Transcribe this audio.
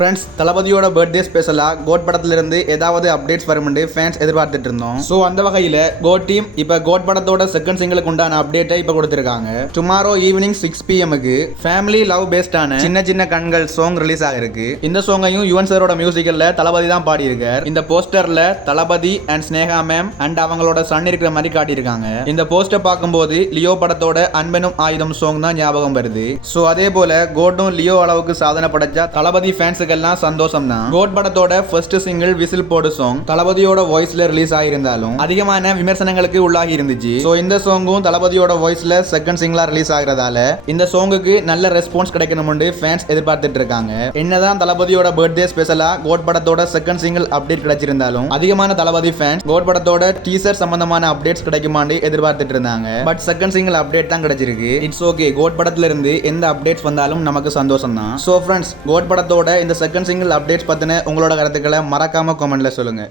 Friends, தளபதியோட birthday ஸ்பெஷலாக code படத்திலிருந்து ஏதாவது அப்டேட்ஸ் வரும்னு ஃபேன்ஸ் எதிர்பார்த்துட்டு இருந்தோம். ஸோ அந்த வகையில் கோட் டீம் இப்போ கோட் படத்தோட செகண்ட் சிங்கிளுக்கு உண்டான அப்டேட்டை இப்போ கொடுத்துருக்காங்க. டுமாரோ ஈவினிங் 6 PM-க்கு ஃபேமிலி லவ் பேஸ்டான சின்ன சின்ன கண்கள் சாங் ரிலீஸ் ஆகிருக்கு. இந்த சாங்கையும் யுவன் சாரோட மியூசிக்கல்ல தளபதி தான் பாடியிருக்கார். இந்த போஸ்டர்ல தளபதி அண்ட் ஸ்னேகா மேம் அண்ட் அவங்களோட சன் இருக்கிற மாதிரி காட்டியிருக்காங்க. இந்த போஸ்டர் பார்க்கும்போது லியோ படத்தோட அன்பெனும் ஆயுதம் சாங் தான் ஞாபகம் வருது. ஸோ அதே போல கோட்டும் லியோ அளவுக்கு சாதனை படைச்சா தளபதி ஃபேன்ஸுக்கு சந்தோஷம் தான். கோட் படத்தோட ஃபர்ஸ்ட் சிங்கிள் விசில் போடு சாங் தளபதியோட வாய்ஸ்ல ரிலீஸ் ஆகியிருந்தாலும் அதிகமான விமர்சனங்களுக்கு உள்ளாகி இருந்துச்சு. சோ இந்த சாங்கும் தளபதியோட வாய்ஸ்ல செகண்ட் சிங்கிளா ரிலீஸ் ஆகிறதால இந்த சாங்குக்கு நல்ல ரெஸ்பான்ஸ் கிடைக்கணும்னு ஃபேன்ஸ் எதிர்பார்த்துட்டு இருக்காங்க. என்னதான் தளபதியோட பர்த்டே ஸ்பெஷலா கோட் படத்தோட செகண்ட் சிங்கிள் அப்டேட் கிடைச்சிருந்தாலும் அதிகமான தளபதி ஃபேன்ஸ் கோட் படத்தோட டீசர் சம்பந்தமான அப்டேட்ஸ் கிடைக்குமான்னு எதிர்பார்த்துட்டு இருந்தாங்க. பட் செகண்ட் சிங்கிள் அப்டேட் தான் கிடைச்சிருக்கு. It's okay. கோட் படத்துல இருந்து எந்த அப்டேட்ஸ் வந்தாலும் நமக்கு சந்தோஷம் தான். சோ ஃப்ரெண்ட்ஸ், கோட் படத்தோட இந்த செகண்ட் சிங்கிள் அப்டேட்ஸ் பத்தின உங்களோட கருத்துக்களை மறக்காம கமெண்ட்ல சொல்லுங்க.